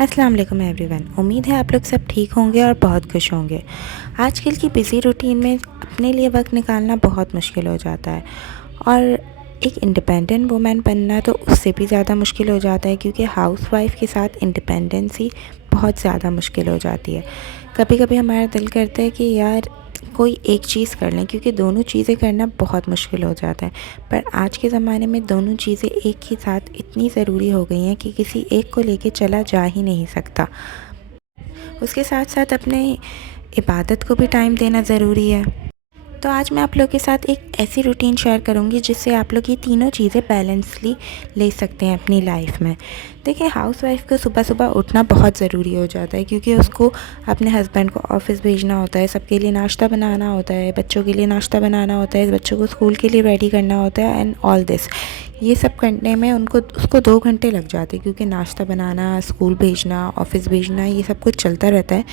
अस्सलाम वालेकुम एवरीवन। उम्मीद है आप लोग सब ठीक होंगे और बहुत खुश होंगे। आजकल की बिज़ी रूटीन में अपने लिए वक्त निकालना बहुत मुश्किल हो जाता है और एक इंडिपेंडेंट वुमेन बनना तो उससे भी ज़्यादा मुश्किल हो जाता है, क्योंकि हाउसवाइफ़ के साथ इंडिपेंडेंसी बहुत ज़्यादा मुश्किल हो जाती है। कभी कभी हमारा दिल करता है कि यार कोई एक चीज़ कर लें, क्योंकि दोनों चीज़ें करना बहुत मुश्किल हो जाता है। पर आज के ज़माने में दोनों चीज़ें एक ही साथ इतनी ज़रूरी हो गई हैं कि किसी एक को लेके चला जा ही नहीं सकता। उसके साथ साथ अपने इबादत को भी टाइम देना ज़रूरी है। तो आज मैं आप लोगों के साथ एक ऐसी रूटीन शेयर करूंगी जिससे आप लोग ये तीनों चीज़ें बैलेंसली ले सकते हैं अपनी लाइफ में। देखिए, हाउसवाइफ़ को सुबह सुबह उठना बहुत ज़रूरी हो जाता है, क्योंकि उसको अपने हस्बैंड को ऑफ़िस भेजना होता है, सबके लिए नाश्ता बनाना होता है, बच्चों के लिए नाश्ता बनाना होता है, बच्चों को स्कूल के लिए रेडी करना होता है एंड ऑल दिस। ये सब करने में उसको 2 घंटे लग जाते हैं, क्योंकि नाश्ता बनाना, स्कूल भेजना, ऑफ़िस भेजना, ये सब कुछ चलता रहता है।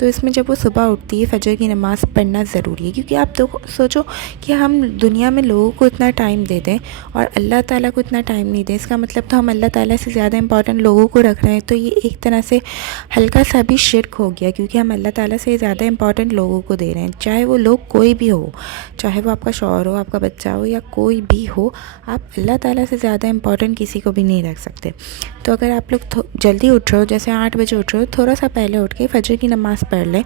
तो इसमें जब वो सुबह उठती है, फ़जर की नमाज़ पढ़ना ज़रूरी है, क्योंकि आप तो सोचो कि हम दुनिया में लोगों को इतना टाइम दे दें और अल्लाह ताला को इतना टाइम नहीं दें। इसका मतलब तो हम अल्लाह ताला से ज़्यादा इंपॉर्टेंट लोगों को रख रहे हैं। तो ये एक तरह से हल्का सा भी शिर्क हो गया, क्योंकि हम अल्लाह ताला से ज़्यादा इंपॉर्टेंट लोगों को दे रहे हैं। चाहे वो लोग कोई भी हो, चाहे वो आपका शौहर हो, आपका बच्चा हो, या कोई भी हो, आप अल्लाह ताला से ज़्यादा इंपॉर्टेंट किसी को भी नहीं रख सकते। तो अगर आप लोग जल्दी उठ रहे हो, जैसे 8 बजे उठ रहे हो, थोड़ा सा पहले उठ के फ़जर की नमाज़ पढ़ लें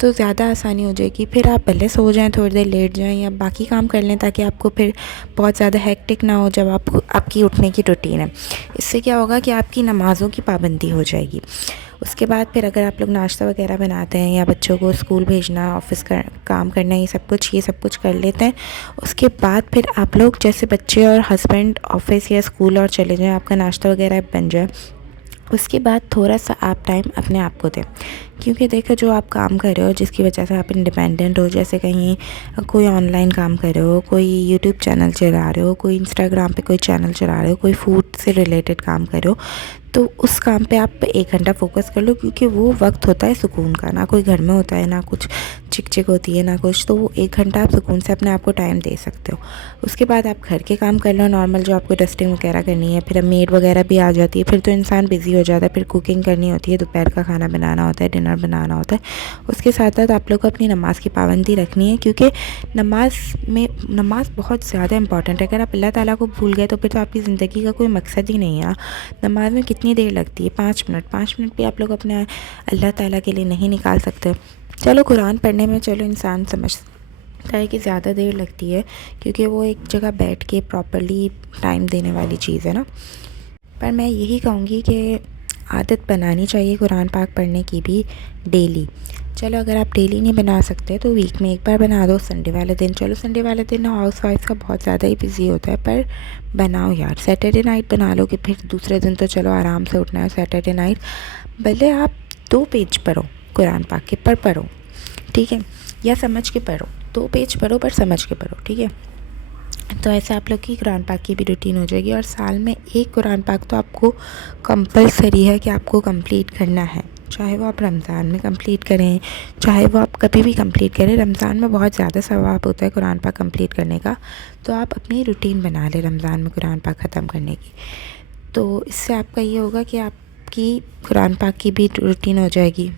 तो ज़्यादा आसानी हो जाएगी। फिर आप पहले सो जाएं, थोड़ी देर लेट जाएं या बाकी काम कर लें, ताकि आपको फिर बहुत ज़्यादा हेक्टिक ना हो जब आपकी उठने की रूटीन है। इससे क्या होगा कि आपकी नमाज़ों की पाबंदी हो जाएगी। उसके बाद फिर अगर आप लोग नाश्ता वगैरह बनाते हैं या बच्चों को स्कूल भेजना, ऑफ़िस का काम करना, ये सब कुछ कर लेते हैं। उसके बाद फिर आप लोग, जैसे बच्चे और हस्बैंड ऑफ़िस या स्कूल और चले जाएं, आपका नाश्ता वगैरह बन जाए, उसके बाद थोड़ा-सा आप टाइम अपने आप को दें। क्योंकि देखो, जो आप काम कर रहे हो, जिसकी वजह से आप इंडिपेंडेंट हो, जैसे कहीं कोई ऑनलाइन काम कर रहे हो, कोई यूट्यूब चैनल चला रहे हो, कोई इंस्टाग्राम पे कोई चैनल चला रहे हो, कोई फूड से रिलेटेड काम कर रहे हो, तो उस काम पे आप 1 घंटा फ़ोकस कर लो, क्योंकि वो वक्त होता है सुकून का। ना कोई घर में होता है, ना कुछ चिक-चिक होती है, ना कुछ। तो वो 1 घंटा आप सुकून से अपने आप को टाइम दे सकते हो। उसके बाद आप घर के काम कर लो नॉर्मल, जो आपको डस्टिंग वगैरह करनी है। फिर अब मेड वगैरह भी आ जाती है, फिर तो इंसान बिज़ी हो जाता है। फिर कुकिंग करनी होती है, दोपहर का खाना बनाना होता है, डिनर बनाना होता है। उसके साथ साथ आप लोग को अपनी नमाज़ की पाबंदी रखनी है, क्योंकि नमाज़ बहुत ज़्यादा इंपॉर्टेंट है। अगर आप अल्लाह ताला को भूल गए तो फिर तो आपकी ज़िंदगी का कोई मकसद ही नहीं है। नमाज़ में कितनी देर लगती है? 5 मिनट भी आप लोग अपने अल्लाह ताला के लिए नहीं निकाल सकते। चलो, कुरान पढ़ने में चलो इंसान समझता है कि ज़्यादा देर लगती है, क्योंकि वो एक जगह बैठ के प्रॉपर्ली टाइम देने वाली चीज़ है ना। पर मैं यही कहूँगी कि आदत बनानी चाहिए कुरान पाक पढ़ने की भी, डेली। चलो, अगर आप डेली नहीं बना सकते तो वीक में एक बार बना दो, संडे वाले दिन। चलो, संडे वाले दिन हाउसवाइफ का बहुत ज़्यादा ही बिज़ी होता है, पर बनाओ यार। सैटरडे नाइट बना लो, कि फिर दूसरे दिन तो चलो आराम से उठना है। सैटरडे नाइट भले आप 2 पेज पढ़ो कुरान पाक के, पर पढ़ो, ठीक है? या समझ के पढ़ो, 2 पेज पढ़ो पर समझ के पढ़ो, ठीक है? तो ऐसे आप लोग की कुरान पाक की भी रूटीन हो जाएगी। और साल में एक कुरान पाक तो आपको कंपलसरी है कि आपको कंप्लीट करना है, चाहे वो आप रमज़ान में कंप्लीट करें, चाहे वो आप कभी भी कंप्लीट करें। रमज़ान में बहुत ज़्यादा सवाब होता है कुरान पाक कंप्लीट करने का, तो आप अपनी रूटीन बना लें रमज़ान में कुरान पाक ख़त्म करने की। तो इससे आपका ये होगा कि आपकी कुरान पाक की भी रूटीन हो जाएगी।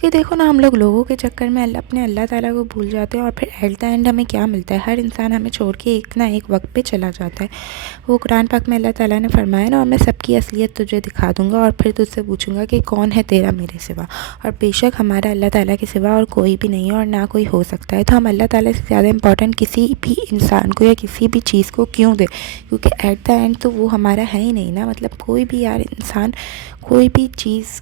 क्योंकि देखो ना, हम लोग लोगों के चक्कर में अपने अल्लाह ताला को भूल जाते हैं, और फिर एट द एंड हमें क्या मिलता है? हर इंसान हमें छोड़ के एक ना एक वक्त पे चला जाता है। वो कुरान पाक में अल्लाह ताला ने फरमाया ना, और मैं सबकी असलियत तुझे दिखा दूँगा और फिर तुझसे पूछूंगा कि कौन है तेरा मेरे सिवा। और बेशक हमारा अल्लाह ताला के सिवा और कोई भी नहीं है, और ना कोई हो सकता है। तो हम अल्लाह ताला से ज़्यादा इंपॉर्टेंट किसी भी इंसान को या किसी भी चीज़ को क्यों दें? क्योंकि एट द एंड तो वो हमारा है ही नहीं ना। मतलब कोई भी यार इंसान, कोई भी चीज़,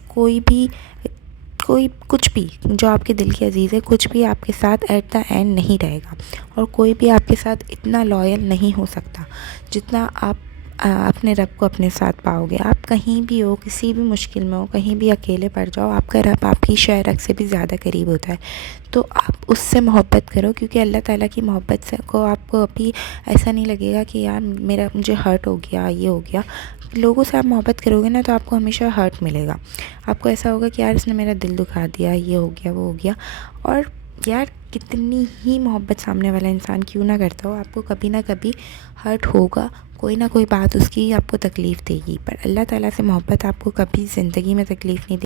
कोई कुछ भी जो आपके दिल के अज़ीज़ है, कुछ भी आपके साथ एट द एंड नहीं रहेगा। और कोई भी आपके साथ इतना लॉयल नहीं हो सकता जितना आप अपने रब को अपने साथ पाओगे। आप कहीं भी हो, किसी भी मुश्किल में हो, कहीं भी अकेले पड़ जाओ, आपका रब आपकी शायरक से भी ज़्यादा करीब होता है। तो आप उससे मोहब्बत करो, क्योंकि अल्लाह ताला की मोहब्बत से को आपको अभी ऐसा नहीं लगेगा कि यार मुझे हर्ट हो गया, ये हो गया। लोगों से आप मोहब्बत करोगे ना, तो आपको हमेशा हर्ट मिलेगा। आपको ऐसा होगा कि यार इसने मेरा दिल दुखा दिया, ये हो गया, वो हो गया। और यार, कितनी ही मोहब्बत सामने वाला इंसान क्यों ना करता हो, आपको कभी ना कभी हर्ट होगा, कोई ना कोई बात उसकी आपको तकलीफ़ देगी, पर अल्लाह ताला से मोहब्बत आपको कभी ज़िंदगी में तकलीफ़ नहीं